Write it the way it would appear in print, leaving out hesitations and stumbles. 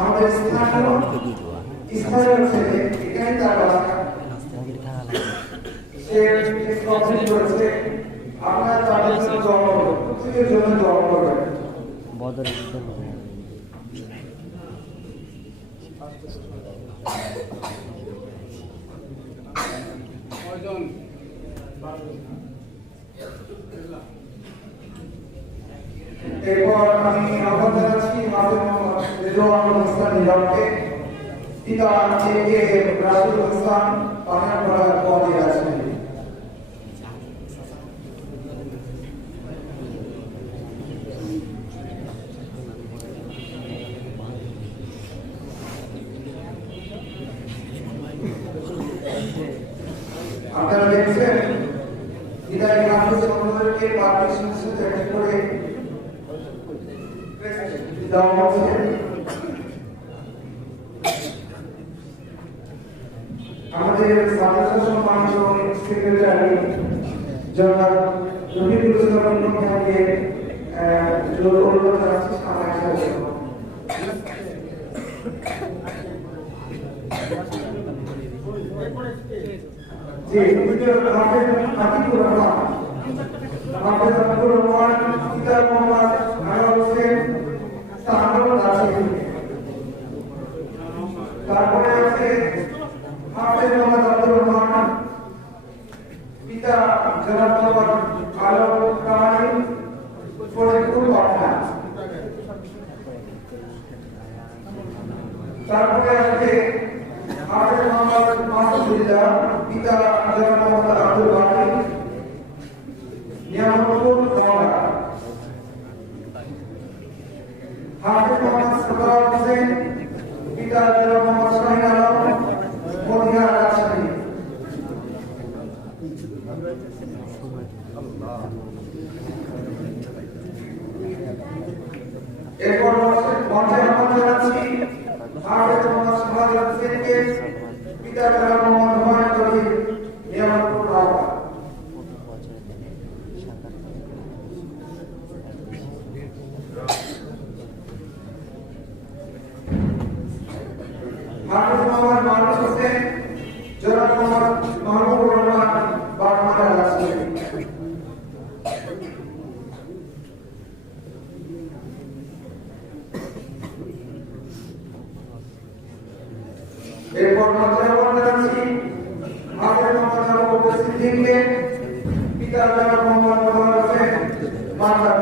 আমাদের স্থানীয় ছেলে এখানে তার বাসা সে কমপ্লিট করেছে। আপনারা তাদের জন্য দোয়া করবেন, প্রত্যেকের জন্য দোয়া করবেন। বদরের যুদ্ধ হবে। এরপর আমি আহ্বান জানাচ্ছি মাসুদ মোহাম্মদ রেজওয়ান হোসেন নিজামকে। পিতা এ কে রাসুল হোসেন পানারপাড়া পদে আছেন। আপনারা দেখছেন বিদায় মাহফিল সম্মেলনকে পার্টিশনের সাথে অ্যাড করে দেওয়া হচ্ছে। আমাদের সাধারণ সম্মানিত সেক্রেটারি জনাব রফিকুল ইসলাম ভাইকে অনুরোধ জানাচ্ছি সামনে আসার জন্য। জি, হাফেজ হাফিজুর রহমান, হাফেজ হাফিজুর রহমান, পিতা মোহাম্মদ আনোয়ার হোসেন, সাহাবত আছে। তারপরে আছে হাফেজ মোহাম্মদ আব্দুর রহমান, পিতা জনাব মোহাম্মদ আলম কামাল, ফরিদপুর পাটনা। তারপরে আছে হাফেজ মোহাম্মদ মাসুদুল্লাহ, পিতা জনাব মোহাম্মদ আব্দুল বাকি, নিয়ামতপুর নওগাঁ। হাফেজ মোহাম্মদ সাফার হোসেন, পিতা জনাব মোহাম্মদ শাহিন আলম, মদিনা রাজশাহী। এরপর মঞ্চে আহ্বান জানাচ্ছি হাফেজ মোহাম্মদ শাহাদ হোসেনকে, পিতা জনাব মোহাম্মদ হুমায়ুন কবির, নিয়ামতপুর নওগাঁ। হাফেজ মোহাম্মদ মাহমুদ হোসেন, জনাব মোহাম্মদ মাহমুদুর রহমান, বাগমারা রাজশাহী। এরপর মঞ্চে আহ্বান জানাচ্ছি হাফেজ মোহাম্মদ আবু বকর সিদ্দিককে, পিতা জনাব মোহাম্মদ মোহাম্মদ হোসেন, মাদ্রাসা।